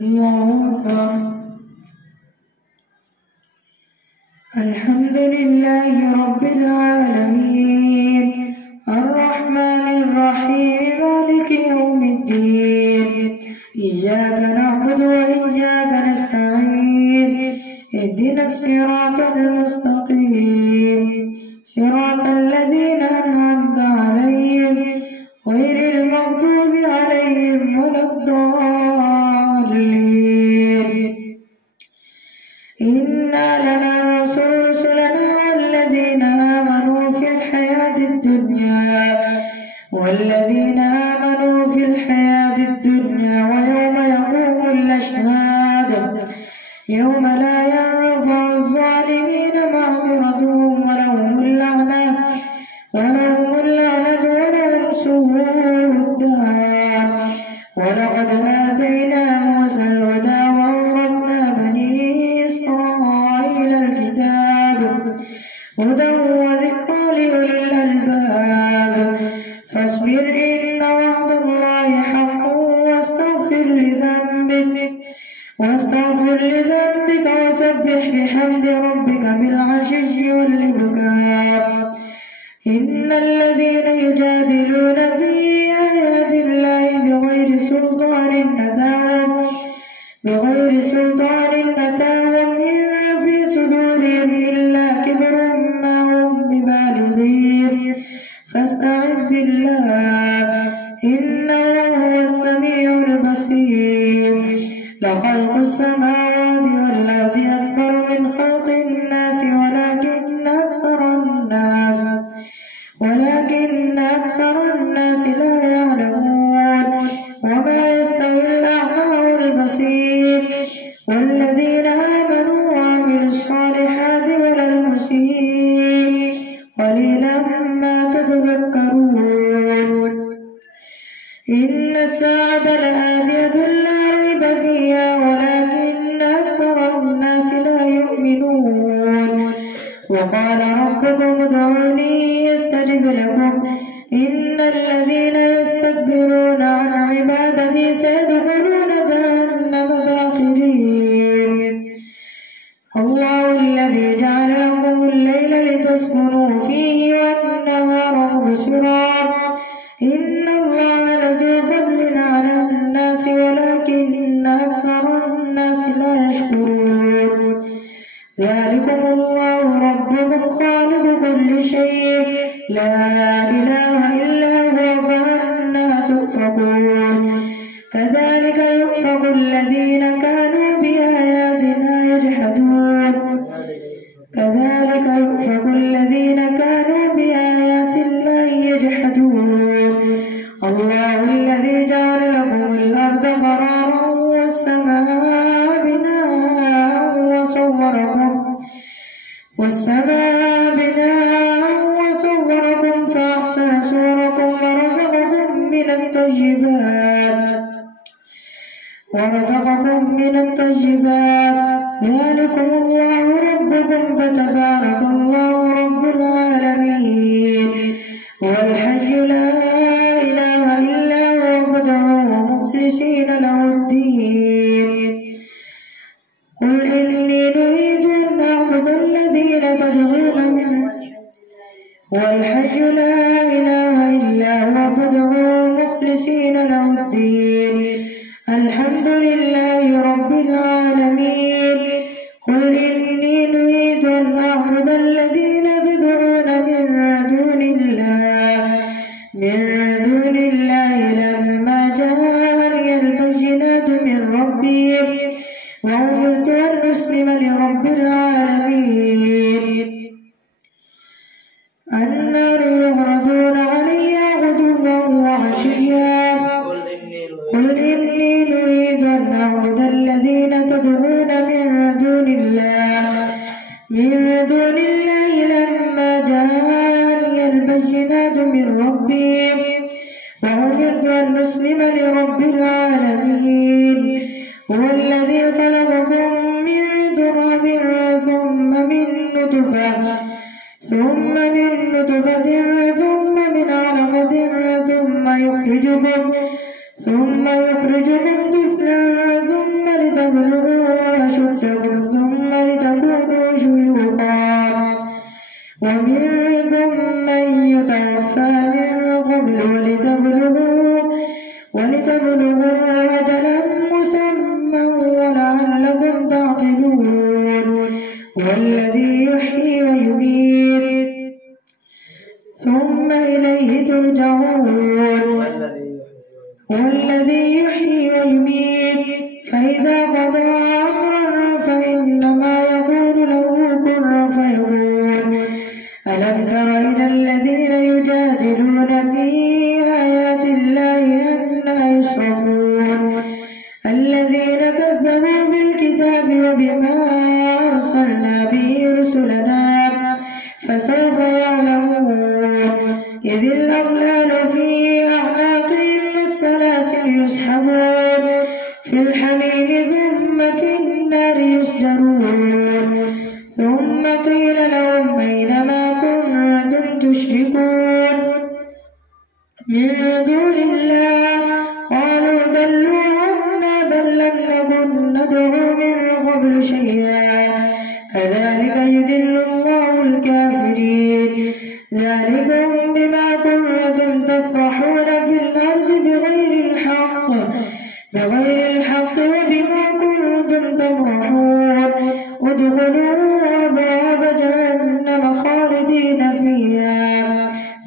الله أكبر. الحمد لله رب العالمين الرحمن الرحيم مالك يوم الدين إياك نعبد وإياك نستعين اهدنا الصراط المستقيم صراط الذين أنعمت عليهم غير المغضوب عليهم ولا الضالين. إنا لننصر رسلنا والذين آمنوا في الحياة الدنيا ويوم يقوم الأشهاد يوم لا ينفع الظالمين معذرتهم ولهم اللعنة ولهم سوء الدار. ولقد آتينا موسى الهدى وأورثنا بني إسرائيل الكتاب هدى وذكرى لأولي الألباب. فاصبر إن وعد الله حق واستغفر لذنبك وسبح بحمد ربك بالعشي والإبكار. إن الذين يجادلون في آيات الله بغير سلطان أتاهم إن في صدورهم إلا كبر ما هم ببالغين فاستعذ بالله إنه هو السميع البصير. لخلق السماوات والأرض أكبر من خلق الناس ولكن أكثر الناس لا يعلمون. وما يستوي الأعمى والبصير والذين آمنوا وعملوا الصالحات ولا المسيء قليلا ما تتذكرون. إن الساعة لآتية لا ريب فيها ولكن أكثر الناس لا يؤمنون. وقال ربكم ادعوني يستجب لكم إن الذين يستكبرون عن عبادتي سيدخلون جهنم داخرين. الله الذي جعل لكم الليل لتسكنوا فيه والنهار مبصرا إن الله لذو فضل على الناس ولكن أكثر الناس لا يشكرون. ذلكم الله ربكم خالق كل شيء لا إله إلا هو فأنى تؤفكون. كذلك يؤفك الذين كانوا بآياتنا يجحدون. الله الذي جعل لكم الأرض قرارا والسماء بناء وصوركم فأحسن صوركم ورزقكم من الطيبات. ذلكم الله ربكم فتبارك الله رب العالمين. والحي لا إله إلا هو فادعوه مخلصين له الدين. قل إني نهيت أن أعبد الذين تدعون من والحي لا إله إلا هو فادعوه مخلصين له الدين. الحمد لله رب العالمين. قل إني نهيت أن أعبد الذين تدعون من دون الله لما جاءني البينات من ربي وأمرت أن أسلم لرب العالمين. النار يعرضون عليها غدوا وعشيا. قل إني نريد أن أعبد الذين تدعون من دون الله لما جاءني البينات من ربي وأمرت أن أسلم لرب العالمين. هو الذي خلقكم من تراب ثم من نطفة ثم من علقة ثم يخرجكم طفلا ثم ولتبلغوا أشدكم ثم لتكونوا شيوخا ومنكم من يتوفى من قبل ولتبلغوا أجلا مسمى ولعلكم تعقلون والذي يحيي ويميت ثم إليه ترجعون والذي يحيي ويميت فإذا قضى أمرا فإنما يقول له كن فيكون ألم تر إلى الذين يجادلون في آيات الله أنى يصرفون الذين كذبوا بالكتاب وبما أرسلنا به رسلنا فسوف يعلمون إذ الأغلال في أعناقهم والسلاسل يسحبون في الحميم ثم في النار يسجرون ثم قيل لهم أينما كنتم تشركون من دون الله قالوا ضلوا عنا بل لم نكن ندعو من قبل شيئا كذلك يذل الله الكافرين ذلكم بما كنتم تفرحون في الأرض بغير الحق وبما كنتم تفرحون ادخلوا أبواب جهنم خالدين فيها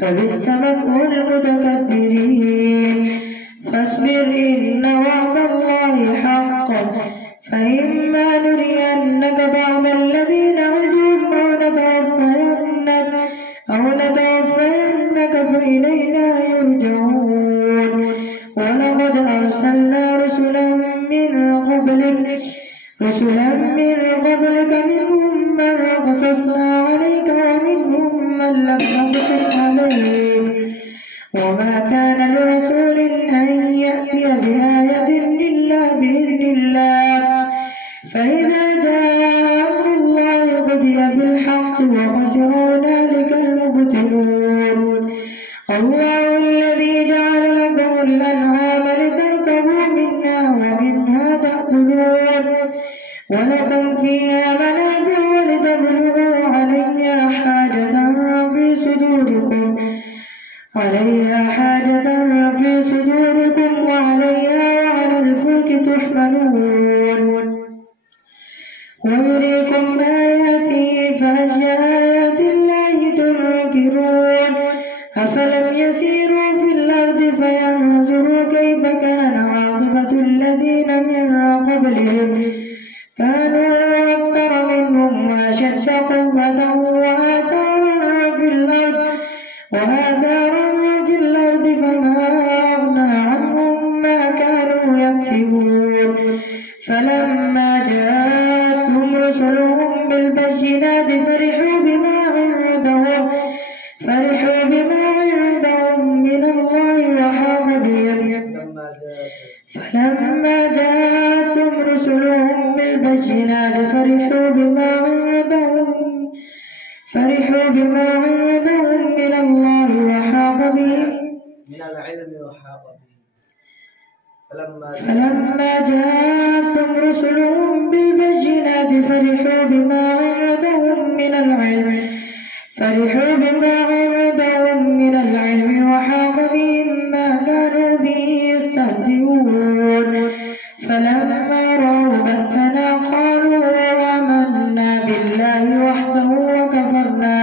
فبئس مثوى المتكبرين فاصبر إن وعد الله حق فإما نرينك بعض الذي نعدهم أو نتوفينك فإلينا يرجعون ولقد أرسلنا رسلا من قبلك منهم من قصصنا عليك ومنهم من لم نقصص عليك وما كان لرسول أن يأتي بآية إلا بإذن الله فإذا جاء أمر الله قضي بالحق وخسر هنالك المبطلون الله الذي جعل لكم الأنعام لتركبوا منها ومنها تأكلون ولكم فيها منافع ولتبلغوا عليها حاجة في صدوركم وعليها وعلى الفلك تحملون ويريكم آياته فأي آيات الله تنكرون أفلم يسيروا في الأرض فينظروا كيف كان عاقبة الذين من قبلهم كانوا أكثر منهم وأشد قوة وآثارا في الأرض فما أغنى عنهم ما كانوا يكسبون فلما جاءتهم رسلهم بالبينات فرحوا بما عندهم من الله وحاق بهم فلما جاءتهم رسلهم بالبينات فرحوا بما عندهم من الله وحاق بهم من العلم وحاق بهم فلما جاءتهم رسلهم بالبينات فرحوا بما عندهم من العلم وحاق بهم ما كانوا به يستهزئون فلما رأوا بأسنا قالوا آمنا بالله وحده وكفرنا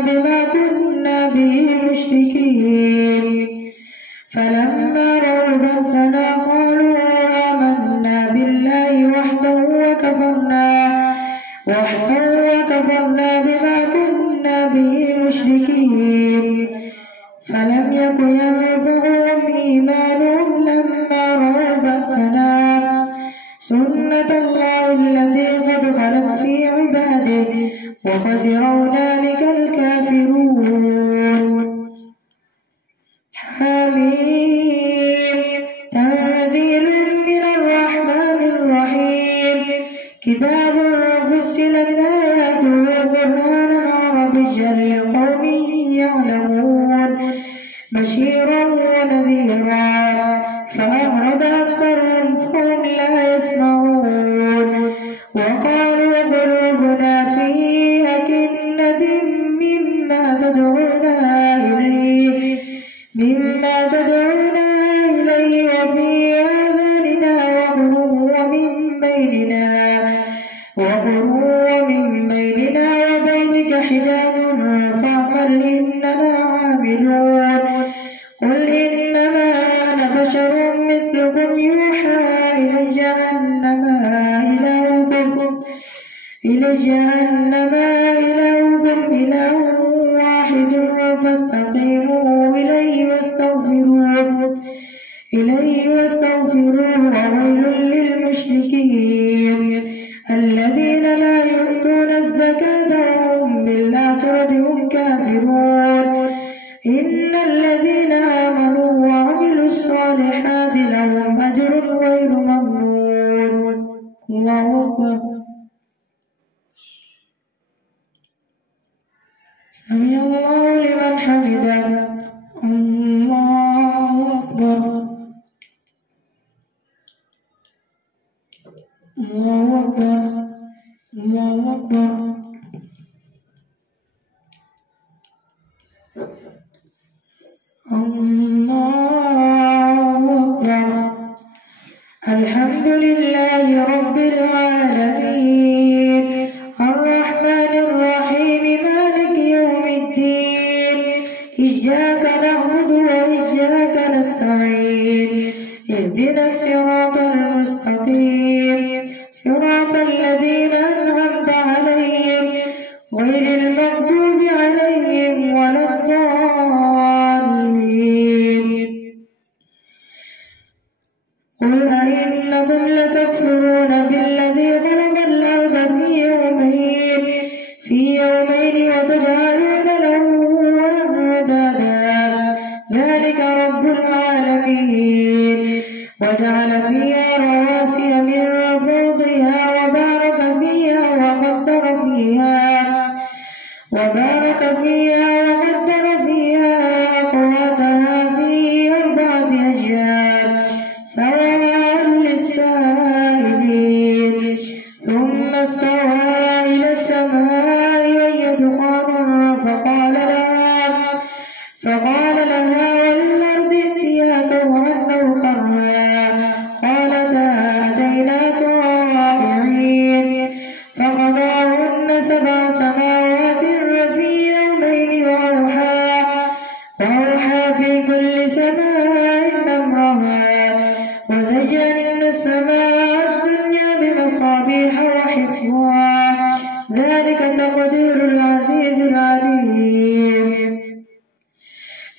بما كنا به مشركين فلما رأوا بأسنا قالوا آمنا بالله وحده وكفرنا بما كنا به مشركين فلم يك ينفعهم إيمانهم لما رأوا بأسنا سنة الله التي قد خلت في عباده وخسر هنالك الكافرون حميم تنزيل من الرحمن الرحيم كتاب فصلت آياته قرآنا عربيا لقوم يعلمون بشيرا ونذيرا فأعرض أكثرهم فهم لا يسمعون وقالوا قلوبنا في أكنة مما تدعونا إليه وفي آذاننا وقر ومن بيننا وبينك حجاب فاعمل إننا عاملون قل إنما أنا بشر مثلكم يوحى إلي أنما إلهكم إله واحد فاستقيموا إليه واستغفروه وويل للمشركين الذين لا يؤتون الزكاة وهم بالآخرة هم كافرون إن الذين آمنوا وعملوا الصالحات لهم أجر غير ممنون. الله أكبر. سمع الله لمن حمده. الله أكبر. الله أكبر. الله أكبر. الله أكبر. الحمد لله رب العالمين الرحمن الرحيم مالك يوم الدين إياك نعبد وإياك نستعين اهدنا الصراط المستقيم صراط الذين أنعمت عليهم غير المغضوب عليهم ولا الضالين. قل أئنكم لتكفرون بالذي خلق الأرض في يومين وتجعلون له أندادا ذلك رب العالمين وجعل فيها رواسي من فوقها وبارك فيها وقدر فيها أقواتها في 4 أيام سواء للسائلين ثم استوى إلى السماء وهي دخان فقال لها وللأرض ائتيا طوعا أو كرها قالتا أتينا طائعين فقضاهن 7 سماوات في يومين وأوحى في كل سماء أمرها وزينا السماء الدنيا بمصابيح وحفظا ذلك تقدير العزيز العليم.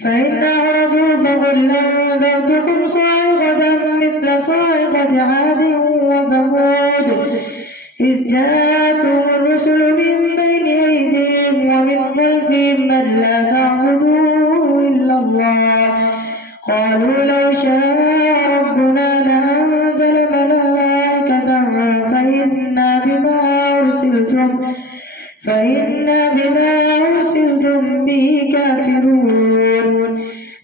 فإن أعرضوا فقل أنذرتكم صاعقة مثل صاعقة عاد وثمود إذ جاءتهم الرسل من بين أيديهم ومن خلفهم من لا تعبدوا إلا الله قالوا لو شاء ربنا لأنزل ملائكة فإنا بما أرسلتم به كافرون.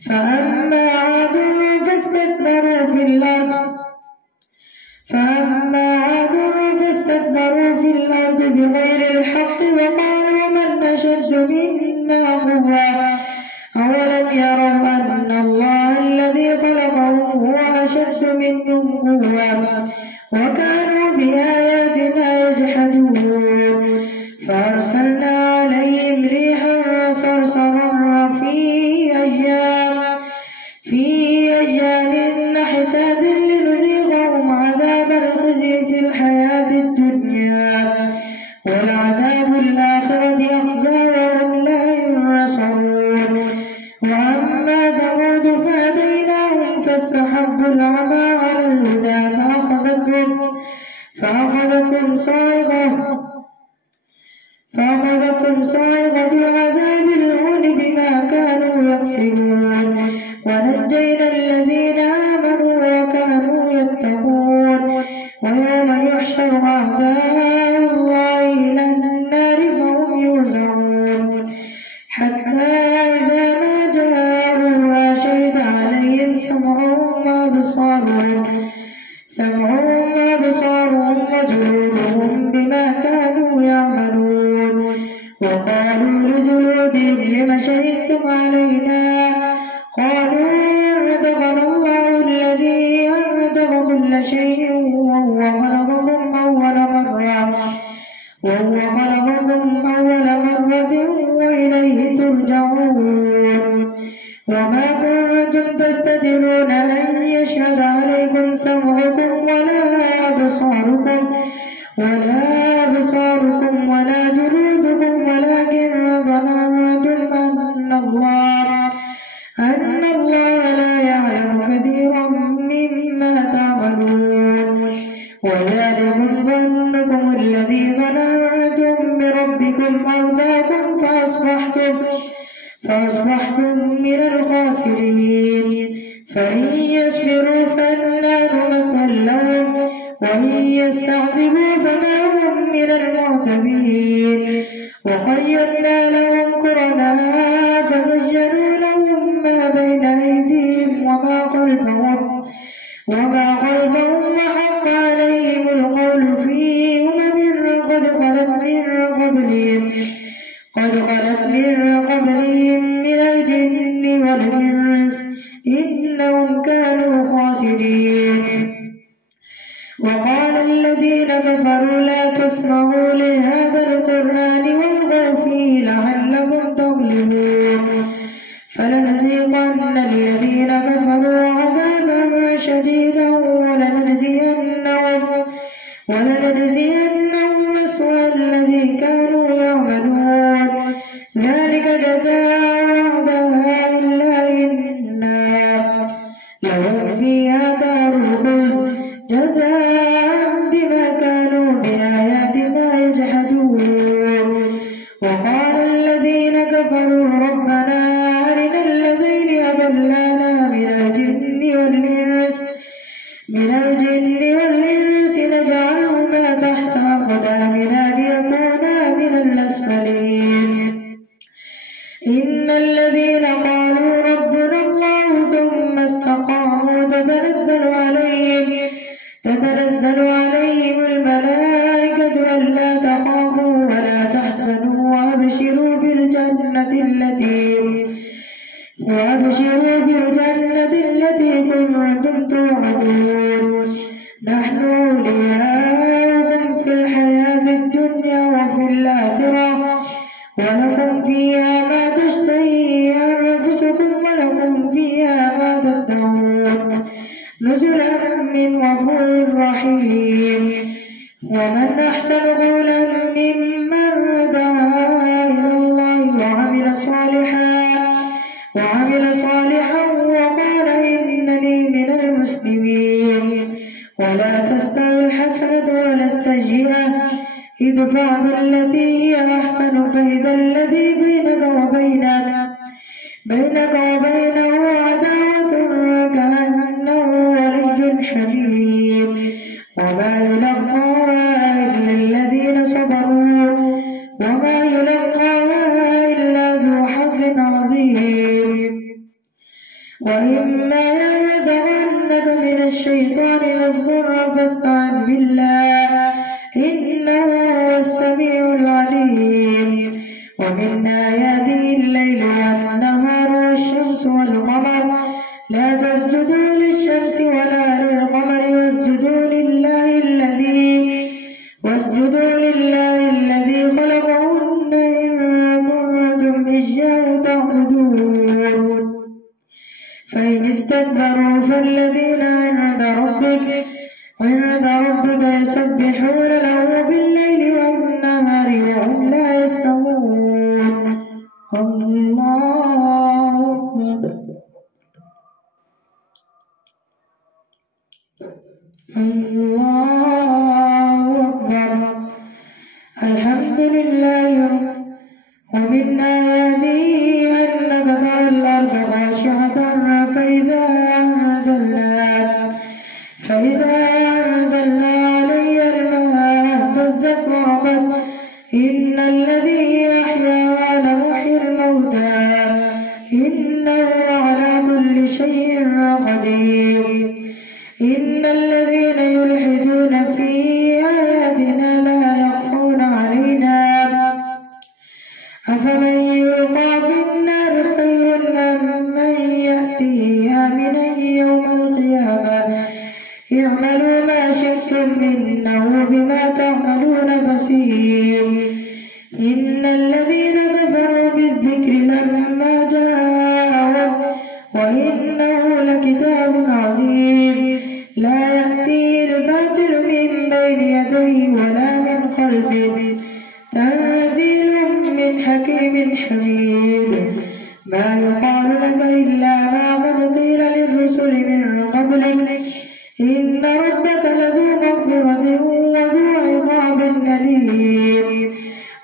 فأما عاد فاستكبروا في الأرض بغير الحق وقالوا من أشد منا قوة أولم يروا أن الله الذي خلقهم هو أشد منهم قوة وكانوا بآياتنا يجحدون. فأرسلنا عليهم ريحا صرصرا في أيام نحسات لنذيقهم عذاب الخزي في الحياة الدنيا والعذاب الآخرة أخزى وهم لا ينصرون. وأما ثمود فهديناهم فاستحبوا العمى على الهدى فأخذتهم صاعقة العذاب الهون بما كانوا يكسبون. ونجينا الذين آمنوا وكانوا يتقون. ويوم يحشر أعداء الله إلى النار فهم يوزعون حتى إذا ما جاءوها شهد عليهم سمعهم وأبصارهم وجلودهم بما كانوا يعملون. وقالوا لجلودهم لم شهدتم علينا؟ قالوا أنطقنا الله الذي أنطق كل شيء وهو خلقكم أول مرة وإليه ترجعون. وما كنتم تستترون أن يشهد عليكم سمعكم ولا أبصاركم ولا جلودكم ولكن ظننتم أن الله لا يعلم كثيرا مما تعملون. وذلكم ظنكم الذي ظننتم بربكم أرداكم فأصبحتم من الخاسرين. فإن يصبروا فالنار مثوى لهم وإن يستعتبوا فما هم من المعتبين. وقيضنا لهم قرناء فزينوا لهم ما بين أيديهم وما خلفهم وحق عليهم القول في أمم قد خلت من قبلهم من الجن والإنس إنهم كانوا خاسرين. وقال الذين كفروا لا تسمعوا لهذا القرآن والغوا فيه لعلكم تغلبون. فلنذيقن الذين كفروا عذابا شديدا ولنجزينهم أسوأ الذي كانوا يعملون. ذلك جزاء أعداء الله النار لهم فيها دار الخلد جزاء بما كانوا بآياتنا يجحدون. وقال الذين كفروا ربنا أرنا الذين أضلانا من الجن والإنس نجعلهما تحت أقدامنا ليكونا من الأسفلين. إن الذين قالوا ربنا الله ثم استقاموا تتنزل عليهم الملائكة ألا تخافوا ولا تحزنوا وأبشروا بالجنة التي كنتم توعدون. نحن أولياؤكم في الحياة الدنيا وفي الآخرة ولكم فيها ما تشتهي أنفسكم ولكم فيها ما تدعون نزلا من غفور رحيم. ومن أحسن قولا ممن دعا إلى الله وعمل صالحا وقال إنني من المسلمين. ولا تستوي الحسنة ولا السيئة ادفع بالتي هي أحسن فإذا الذي بينك وبينه عداوة كأنه ولي حميم. وما يلقاها إلا الذين صبروا وما يلقاها إلا ذو حظ عظيم. وإما ينزغنك من الشيطان نزغ فاستعذ بالله إنه هو السميع العليم. ومن آياته الليل والنهار والشمس والقمر لا تسجدوا للشمس ولا للقمر واسجدوا لله الذي خلقهن إن كنتم إياه تعبدون. فإن استكبروا فالذين عند ربك يسبحون له بالليل والنهار وهم لا يسمعون. الله أكبر. الحمد لله. ومن آياته أنك ترى الأرض خاشعة فإذا أنزلنا عليها الماء اهتزت وربت إن الذي أحياها لمحيي الموتى إنه على كل شيء قدير. إن الذين يلحدون في آياتنا لا يخفون علينا أفمن يلقى في النار خير أم من يأتي آمنا يوم القيامة اعملوا ما شئتم إنه بما تعملون بصير إن الذين كفروا بالذكر لما جاءهم وإنه لكتاب عزيز لا يأتيه الباطل من بين يديه ولا من خلفه تنزيل من حكيم حميد ما يقال لك إلا ما قد قيل للرسل من قبلك إن ربك لذو مغفرة وذو عقاب أليم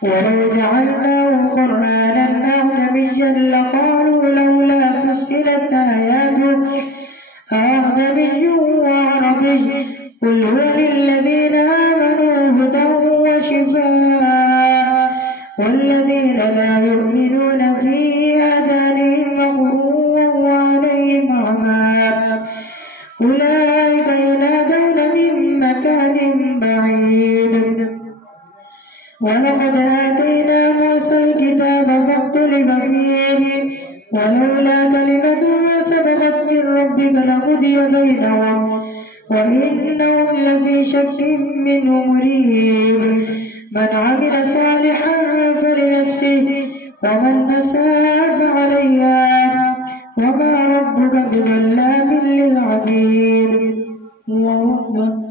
ولو جعلناه قرآنا أعجميا لقالوا لولا فصلت آياته أعجمي وعربي قل هو للذين آمنوا هدى وشفاء والذين لا يؤمنون في آذانهم وقر وعليهم عمى أولئك ينادون من مكان بعيد ولقد آتينا موسى الكتاب فاختلف فيه ولولا كلمة سبقت من ربك لقضي بينهم وإنهم لفي شك منه مريب من عمل صالحا فلنفسه ومن أساء فعليها وما ربك بظلام للعبيد. الله أكبر.